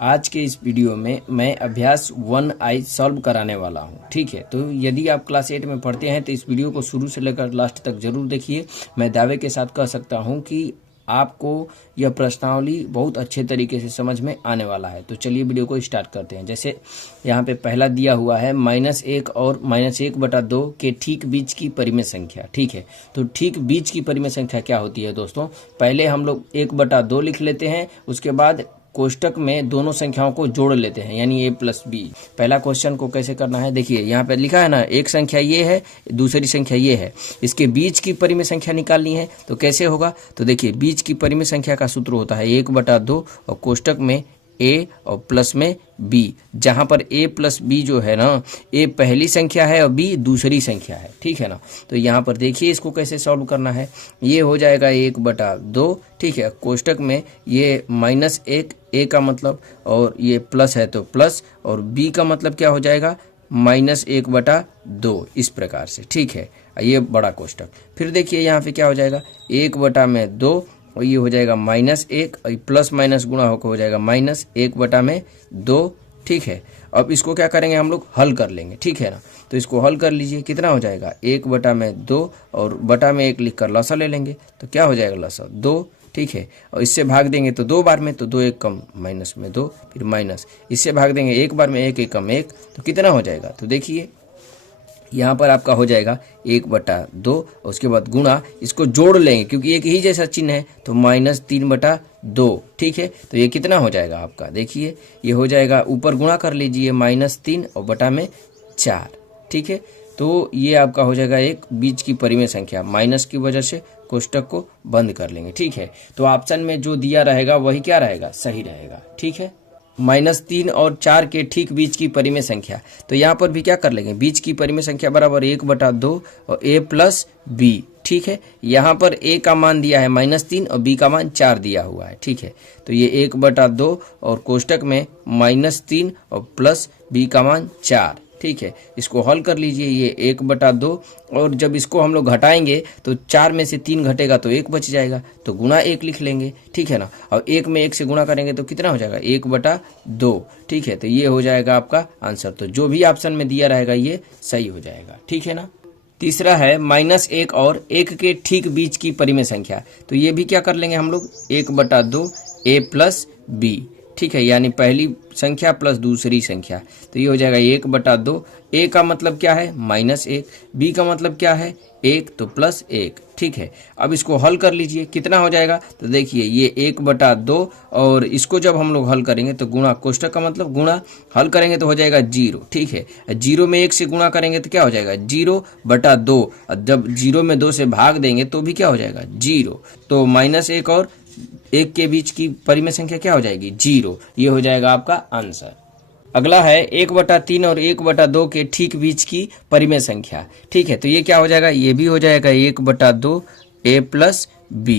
आज के इस वीडियो में मैं अभ्यास 1I सॉल्व कराने वाला हूं। ठीक है, तो यदि आप क्लास 8 में पढ़ते हैं तो इस वीडियो को शुरू से लेकर लास्ट तक जरूर देखिए। मैं दावे के साथ कह सकता हूं कि आपको यह प्रश्नावली बहुत अच्छे तरीके से समझ में आने वाला है। तो चलिए वीडियो को स्टार्ट करते हैं। जैसे यहाँ पे पहला दिया हुआ है -1 और -1/2 के ठीक बीच की परिमेय संख्या। ठीक है, तो ठीक बीच की परिमेय संख्या क्या होती है दोस्तों? पहले हम लोग 1/2 लिख लेते हैं, उसके बाद कोष्टक में दोनों संख्याओं को जोड़ लेते हैं, यानी a + b। पहला क्वेश्चन को कैसे करना है, देखिए यहाँ पे लिखा है ना, एक संख्या ये है, दूसरी संख्या ये है, इसके बीच की परिमेय संख्या निकालनी है। तो कैसे होगा? तो देखिए बीच की परिमेय संख्या का सूत्र होता है 1/2 और कोष्टक में a और प्लस में b। जहां पर a + b जो है ना, a पहली संख्या है और b दूसरी संख्या है। ठीक है ना, तो यहाँ पर देखिए इसको कैसे सॉल्व करना है। ये हो जाएगा 1/2। ठीक है, कोष्टक में ये -1 a का मतलब, और ये प्लस है तो प्लस, और b का मतलब क्या हो जाएगा -1/2 इस प्रकार से। ठीक है, ये बड़ा कोष्टक। फिर देखिए यहाँ पे क्या हो जाएगा 1/2 और ये हो जाएगा -1 और प्लस माइनस गुणा होकर हो जाएगा -1/2। ठीक है, अब इसको क्या करेंगे हम लोग, हल कर लेंगे। ठीक है ना, तो इसको हल कर लीजिए। कितना हो जाएगा 1/2 और बटा में 1 लिखकर लसा ले लेंगे, तो क्या हो जाएगा लसा 2। ठीक है, और इससे भाग देंगे तो 2 बार में, तो 2 1 कम माइनस में 2, फिर माइनस, इससे भाग देंगे 1 बार में 1 1 कम 1, तो कितना हो जाएगा? तो देखिए यहाँ पर आपका हो जाएगा 1/2, उसके बाद गुणा, इसको जोड़ लेंगे क्योंकि एक ही जैसा चिन्ह है, तो -3/2। ठीक है, तो ये कितना हो जाएगा आपका, देखिए ये हो जाएगा, ऊपर गुणा कर लीजिए -3 और बटा में 4। ठीक है, तो ये आपका हो जाएगा एक बीच की परिमेय संख्या। माइनस की वजह से कोष्टक को बंद कर लेंगे। ठीक है, तो ऑप्शन में जो दिया रहेगा वही क्या रहेगा, सही रहेगा। ठीक है, -3 और 4 के ठीक बीच की परिमेय संख्या। तो यहाँ पर भी क्या कर लेंगे, बीच की परिमेय संख्या बराबर 1/2 और a + b। ठीक है, यहाँ पर a का मान दिया है -3 और b का मान 4 दिया हुआ है। ठीक है, तो ये 1/2 और कोष्टक में -3 और प्लस b का मान 4। ठीक है, इसको हल कर लीजिए, ये 1/2 और जब इसको हम लोग घटाएंगे तो 4 में से 3 घटेगा तो 1 बच जाएगा, तो गुणा 1 लिख लेंगे। ठीक है ना, और 1 में 1 से गुणा करेंगे तो कितना हो जाएगा 1/2। ठीक है, तो ये हो जाएगा आपका आंसर। तो जो भी ऑप्शन में दिया रहेगा ये सही हो जाएगा। ठीक है ना। तीसरा है -1 और 1 के ठीक बीच की परिमेय संख्या। तो ये भी क्या कर लेंगे हम लोग, 1/2 a + b। ठीक है, यानी पहली संख्या प्लस दूसरी संख्या, तो ये हो जाएगा 1/2। a का मतलब क्या है -1, b का मतलब क्या है 1, तो +1। ठीक है, अब इसको हल कर लीजिए, कितना हो जाएगा? तो देखिए ये 1/2 और इसको जब हम लोग हल करेंगे तो गुणा, कोष्टक का मतलब गुणा, हल करेंगे तो हो जाएगा 0। ठीक है, 0 में 1 से गुणा करेंगे तो क्या हो जाएगा 0/2, और जब 0 में 2 से भाग देंगे तो भी क्या हो जाएगा 0। तो -1 और 1 के बीच की परिमेय संख्या क्या हो जाएगी 0। ये हो जाएगा आपका आंसर। अगला है 1/3 और 1/2 के ठीक बीच की परिमेय संख्या। ठीक है, तो ये क्या हो जाएगा, ये भी हो जाएगा 1/2 a + b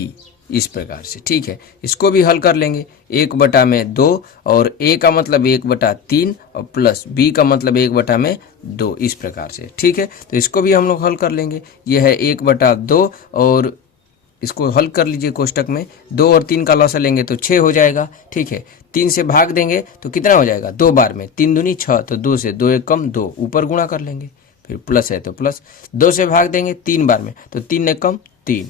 इस प्रकार से। ठीक है, इसको भी हल कर लेंगे, 1/2 और a का मतलब 1/3 और प्लस b का मतलब 1/2 इस प्रकार से। ठीक है, तो इसको भी हम लोग हल कर लेंगे, यह है 1/2 और इसको हल कर लीजिए। कोष्टक में 2 और 3 का लसा लेंगे तो 6 हो जाएगा। ठीक है, 3 से भाग देंगे तो कितना हो जाएगा 2 बार में, 3 दूनी 6, तो 2 से 2 1 कम 2, ऊपर गुणा कर लेंगे, फिर प्लस है तो प्लस, 2 से भाग देंगे 3 बार में, तो 3 1 कम 3।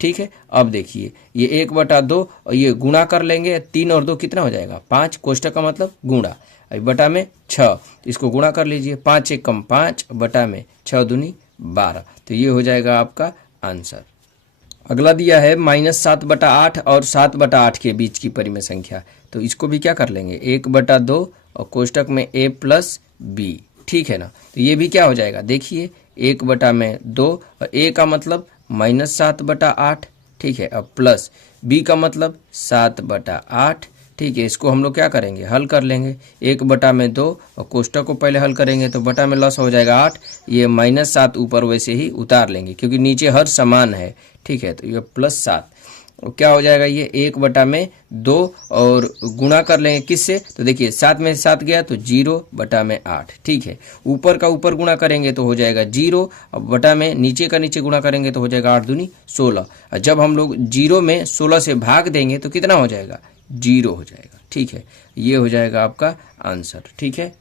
ठीक है, अब देखिए ये 1/2 और ये गुणा कर लेंगे, 3 और 2 कितना हो जाएगा 5, कोष्टक का मतलब गुणा, बटा में 6, इसको गुणा कर लीजिए, 5 1 कम 5, बटा में 6 दूनी 12, तो ये हो जाएगा आपका आंसर। अगला दिया है -7/8 और 7/8 के बीच की परिमेय संख्या। तो इसको भी क्या कर लेंगे, 1/2 और कोष्टक में a + b। ठीक है ना, तो ये भी क्या हो जाएगा, देखिए 1/2 और a का मतलब -7/8। ठीक है, अब प्लस b का मतलब 7/8। ठीक है, इसको हम लोग क्या करेंगे, हल कर लेंगे, 1/2 और कोष्टक को पहले हल करेंगे तो बटा में लॉस हो जाएगा 8, ये -7 ऊपर वैसे ही उतार लेंगे क्योंकि नीचे हर समान है। ठीक है, तो ये +7 और क्या हो जाएगा, ये 1/2 और गुणा कर लेंगे किससे, तो देखिए 7 में 7 गया तो 0/8। ठीक है, ऊपर का ऊपर गुणा करेंगे तो हो जाएगा 0, और बटा में नीचे का नीचे गुणा करेंगे तो हो जाएगा 8 दूनी 16, और जब हम लोग 0 में 16 से भाग देंगे तो कितना हो जाएगा 0 हो जाएगा। ठीक है, ये हो जाएगा आपका आंसर। ठीक है,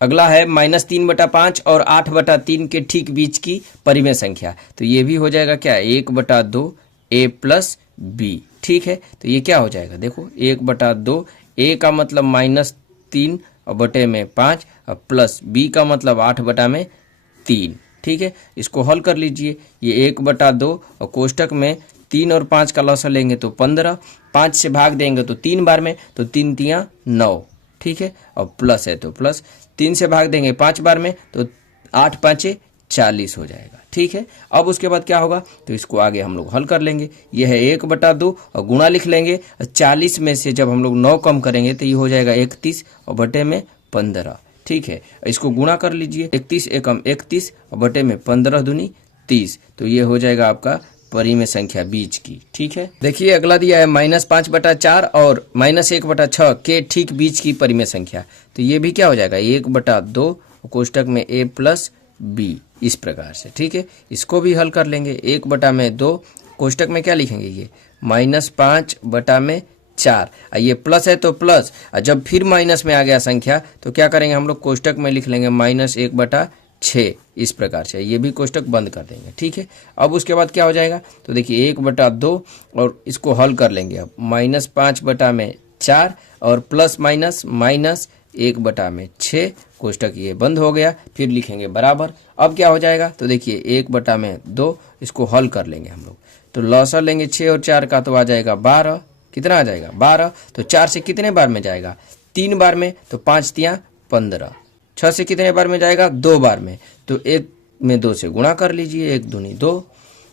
अगला है -3/5 और 8/3 के ठीक बीच की परिमेय संख्या। तो ये भी हो जाएगा क्या, 1/2 a प्लस बी। ठीक है, तो ये क्या हो जाएगा, देखो 1/2, a का मतलब -3 और बटे में 5 और प्लस b का मतलब 8/3। ठीक है, इसको हल कर लीजिए। ये 1/2 और कोष्टक में 3 और 5 का लॉस लेंगे तो 15, 5 से भाग देंगे तो 3 बार में, तो 3 तियां 9। ठीक है, और प्लस है तो प्लस, 3 से भाग देंगे 5 बार में तो 8 5 40 हो जाएगा। ठीक है, अब उसके बाद क्या होगा, तो इसको आगे हम लोग हल कर लेंगे। यह है 1/2 और गुणा लिख लेंगे। 40 में से जब हम लोग 9 कम करेंगे तो ये हो जाएगा 31 और बटे में 15। ठीक है, इसको गुणा कर लीजिए, 31 एकम 31 और बटे में 15 दूनी 30। तो ये हो जाएगा आपका परिमेय संख्या बीच की। ठीक है, देखिए अगला दिया है -5/4 और -1/6 के ठीक बीच की परिमेय संख्या। तो ये भी क्या हो जाएगा, 1/2 कोष्टक में a प्लस बी, इस प्रकार से। ठीक है, इसको भी हल कर लेंगे। 1/2 कोष्टक में क्या लिखेंगे, ये -5/4, ये प्लस है तो प्लस, जब फिर माइनस में आ गया संख्या तो क्या करेंगे हम लोग, कोष्टक में लिख लेंगे -1/6, इस प्रकार से। ये भी कोष्टक बंद कर देंगे। ठीक है, अब उसके बाद क्या हो जाएगा, तो देखिए 1/2 और इसको हल कर लेंगे अब, -5/4 और प्लस माइनस -1/6, कोष्टक ये बंद हो गया। फिर लिखेंगे बराबर। अब क्या हो जाएगा, तो देखिए 1/2, इसको हल कर लेंगे हम लोग। तो लॉसर लेंगे 6 और 4 का, तो आ जाएगा 12। कितना आ जाएगा, 12। तो 4 से कितने बार में जाएगा, 3 बार में, तो 5 तियां 15। 6 से कितने बार में जाएगा, 2 बार में, तो 1 में 2 से गुणा कर लीजिए, 1 दूनी 2।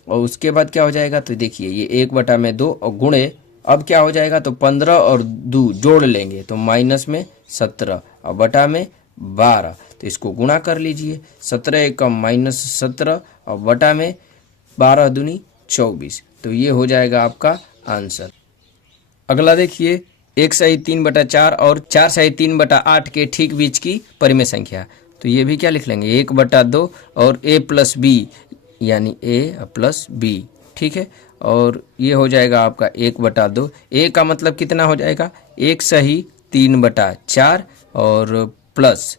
और उसके बाद क्या हो जाएगा, तो देखिए ये 1/2 और गुणे, अब क्या हो जाएगा, तो 15 और 2 जोड़ लेंगे तो -17 और बटा में 12। तो इसको गुणा कर लीजिए, 17 एकम -17 और बटा में 12 दूनी 24। तो ये हो जाएगा आपका आंसर। अगला देखिए 1/3/4 और 4/3/8 के ठीक बीच की परिमेय संख्या। तो ये भी क्या लिख लेंगे, 1/2 और a प्लस बी, यानी a प्लस बी। ठीक है, और ये हो जाएगा आपका 1/2। a का मतलब कितना हो जाएगा, 1/3/4 और प्लस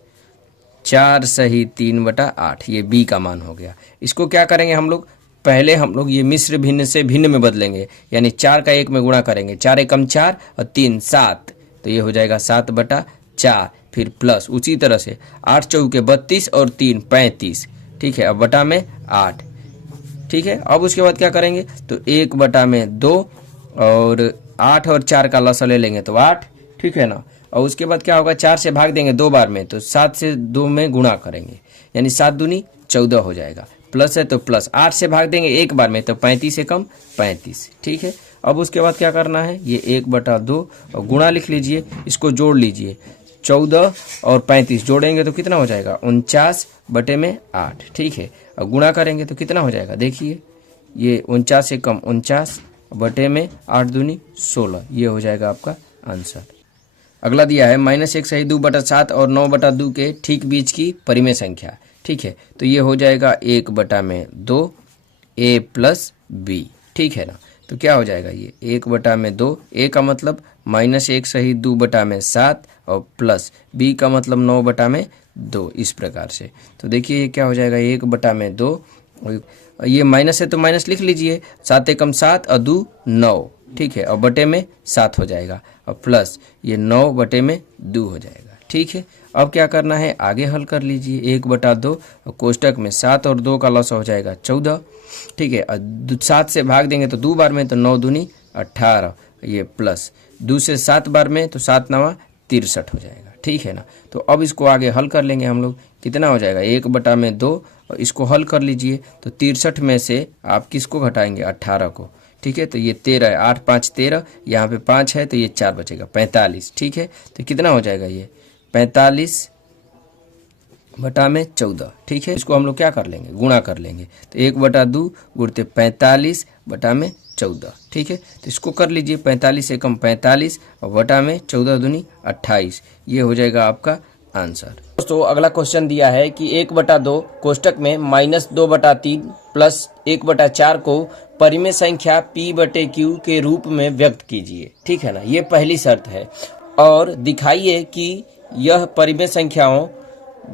4/3/8, ये b का मान हो गया। इसको क्या करेंगे हम लोग, पहले हम लोग ये मिश्र भिन्न से भिन्न में बदलेंगे, यानी 4 का 1 में गुणा करेंगे, 4 एकम 4 और 3 7, तो ये हो जाएगा 7/4। फिर प्लस उसी तरह से 8 चौके 32 और 3 35। ठीक है, अब बटा में 8। ठीक है, अब उसके बाद क्या करेंगे, तो 1/2 और 8 और 4 का लसा ले लेंगे तो 8। ठीक है ना, और उसके बाद क्या होगा, 4 से भाग देंगे 2 बार में, तो 7 से 2 में गुणा करेंगे, यानी 7 दूनी 14 हो जाएगा। प्लस है तो प्लस, 8 से भाग देंगे 1 बार में, तो 35 से कम 35। ठीक है, अब उसके बाद क्या करना है, ये 1/2 और गुणा लिख लीजिए, इसको जोड़ लीजिए, 14 और 35 जोड़ेंगे तो कितना हो जाएगा, 49/8। ठीक है, और गुणा करेंगे तो कितना हो जाएगा, देखिए ये 49 से कम 49 बटे में 8 दूनी 16, ये हो जाएगा आपका आंसर। अगला दिया है -1/2/7 और 9/2 के ठीक बीच की परिमेय संख्या। ठीक है, तो ये हो जाएगा 1/2 a प्लस बी। ठीक है ना, तो क्या हो जाएगा, ये 1/2, a का मतलब -1/2/7 और प्लस b का मतलब 9/2, इस प्रकार से। तो देखिए ये क्या हो जाएगा, 1/2, ये माइनस है तो माइनस लिख लीजिए, 7 एकम 7 और 2 9। ठीक है, और बटे में 7 हो जाएगा, और प्लस ये 9/2 हो जाएगा। ठीक है, अब क्या करना है, आगे हल कर लीजिए। 1/2 और कोष्टक में 7 और 2 का लॉस हो जाएगा 14। ठीक है, 7 से भाग देंगे तो 2 बार में, तो 9 दूनी 18, ये प्लस 2 से 7 बार में, तो 7 9 63 हो जाएगा। ठीक है ना, तो अब इसको आगे हल कर लेंगे हम लोग, कितना हो जाएगा, 1/2 और इसको हल कर लीजिए, तो 63 में से आप किसको घटाएंगे, 18 को। ठीक है, तो ये 13 है, 8 5 13, यहाँ पे 5 है तो ये 4 बचेगा, 45। ठीक है, तो कितना हो जाएगा, ये 45/14। ठीक है, इसको हम लोग क्या कर लेंगे, गुणा कर लेंगे, तो 1/2 गुणते 45/14। ठीक है, तो इसको कर लीजिए, 45 से कम 45 और बटा में 14 दूनी 28, ये हो जाएगा आपका आंसर। दोस्तों अगला क्वेश्चन दिया है कि 1/2 कोष्टक में -2/3 प्लस 1/4 को परिमेय संख्या p/q के रूप में व्यक्त कीजिए। ठीक है ना, ये पहली शर्त है। और दिखाइए कि यह परिमेय संख्याओं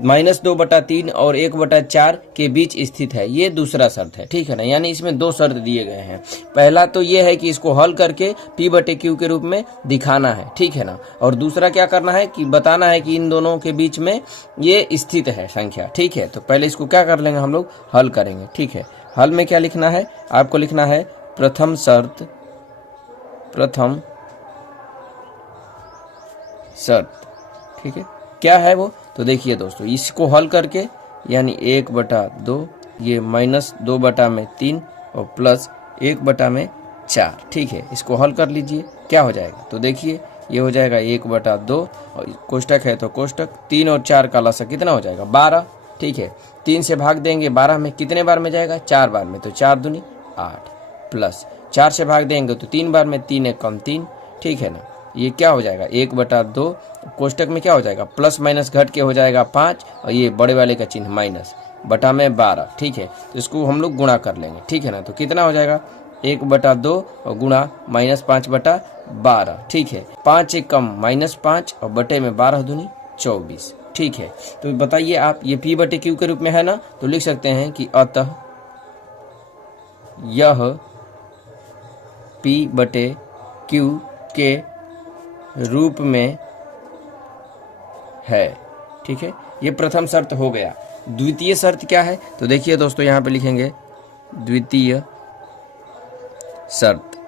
-2/3 और 1/4 के बीच स्थित है, ये दूसरा शर्त है। ठीक है ना, यानी इसमें दो शर्त दिए गए हैं। पहला तो ये है कि इसको हल करके p/q के रूप में दिखाना है। ठीक है ना, और दूसरा क्या करना है कि बताना है कि इन दोनों के बीच में ये स्थित है संख्या। ठीक है, तो पहले इसको क्या कर लेंगे, हम लोग हल करेंगे। ठीक है, हल में क्या लिखना है, आपको लिखना है प्रथम शर्त ठीक है, क्या है वो, तो देखिए दोस्तों, इसको हल करके यानी 1/2, ये -2/3 और प्लस 1/4। ठीक है, इसको हल कर लीजिए, क्या हो जाएगा, तो देखिए ये हो जाएगा 1/2 और कोष्टक है तो कोष्टक, 3 और 4 का लसा कितना हो जाएगा 12। ठीक है, 3 से भाग देंगे 12 में, कितने बार में जाएगा 4 बार में, तो 4 दूनी 8 प्लस 4 से भाग देंगे तो 3 बार में, 3 1 कम 3। ठीक है ना, ये क्या हो जाएगा 1/2, कोष्टक में क्या हो जाएगा प्लस माइनस घट के हो जाएगा 5 और ये बड़े वाले का चिन्ह माइनस बटा में 12। ठीक है, तो इसको हम लोग गुणा कर लेंगे। ठीक है ना, तो कितना हो जाएगा 1/2 और गुणा -5/12। ठीक है, 5 1 कम -5 और बटे में 12 दूनी 24। ठीक है, तो बताइए आप, ये p/q के रूप में है ना, तो लिख सकते हैं कि अतः यह p/q के रूप में है। ठीक है, ये प्रथम शर्त हो गया। द्वितीय शर्त क्या है, तो देखिए दोस्तों, यहाँ पे लिखेंगे द्वितीय शर्त।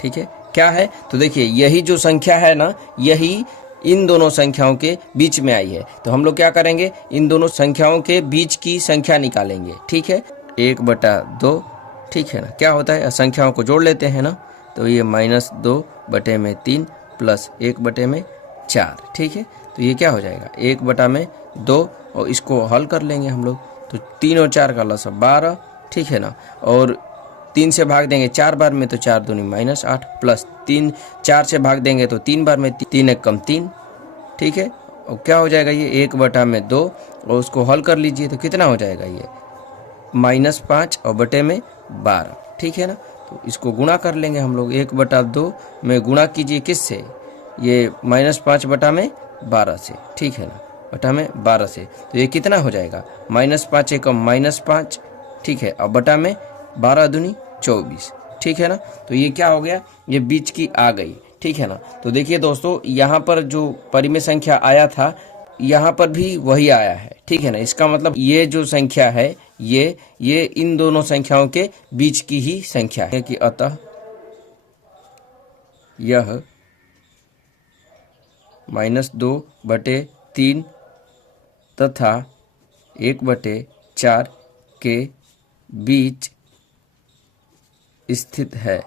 ठीक है, क्या है, तो देखिए यही जो संख्या है ना, यही इन दोनों संख्याओं के बीच में आई है। तो हम लोग क्या करेंगे, इन दोनों संख्याओं के बीच की संख्या निकालेंगे। ठीक है, 1/2। ठीक है ना, क्या होता है, संख्याओं को जोड़ लेते हैं ना, तो ये -2/3 प्लस 1/4। ठीक है, तो ये क्या हो जाएगा 1/2 और इसको हल कर लेंगे हम लोग, तो 3 और 4 का लसा 12। ठीक है ना, और 3 से भाग देंगे 4 बार में, तो 4 दूनी -8 प्लस 3 4 से भाग देंगे तो 3 बार में, 3 1 कम 3। ठीक है, और क्या हो जाएगा ये 1/2 और उसको हल कर लीजिए तो कितना हो जाएगा ये -5 और बटे में 12। ठीक है ना, तो इसको गुणा कर लेंगे हम लोग, 1/2 में गुणा कीजिए किससे, ये -5/12 से। ठीक है ना, बटा में 12 से, तो ये कितना हो जाएगा -5 एकम -5। ठीक है, अब बटा में 12 दूनी 24। ठीक है ना, तो ये क्या हो गया, ये बीच की आ गई। ठीक है ना, तो देखिए दोस्तों, यहाँ पर जो परिमेय संख्या आया था, यहाँ पर भी वही आया है। ठीक है ना, इसका मतलब ये जो संख्या है, ये इन दोनों संख्याओं के बीच की ही संख्या है कि अतः यह -2/3 तथा 1/4 के बीच स्थित है।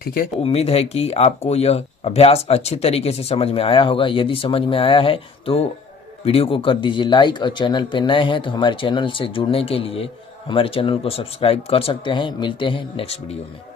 ठीक है, उम्मीद है कि आपको यह अभ्यास अच्छे तरीके से समझ में आया होगा। यदि समझ में आया है तो वीडियो को कर दीजिए लाइक, और चैनल पे नए हैं तो हमारे चैनल से जुड़ने के लिए हमारे चैनल को सब्सक्राइब कर सकते हैं। मिलते हैं नेक्स्ट वीडियो में।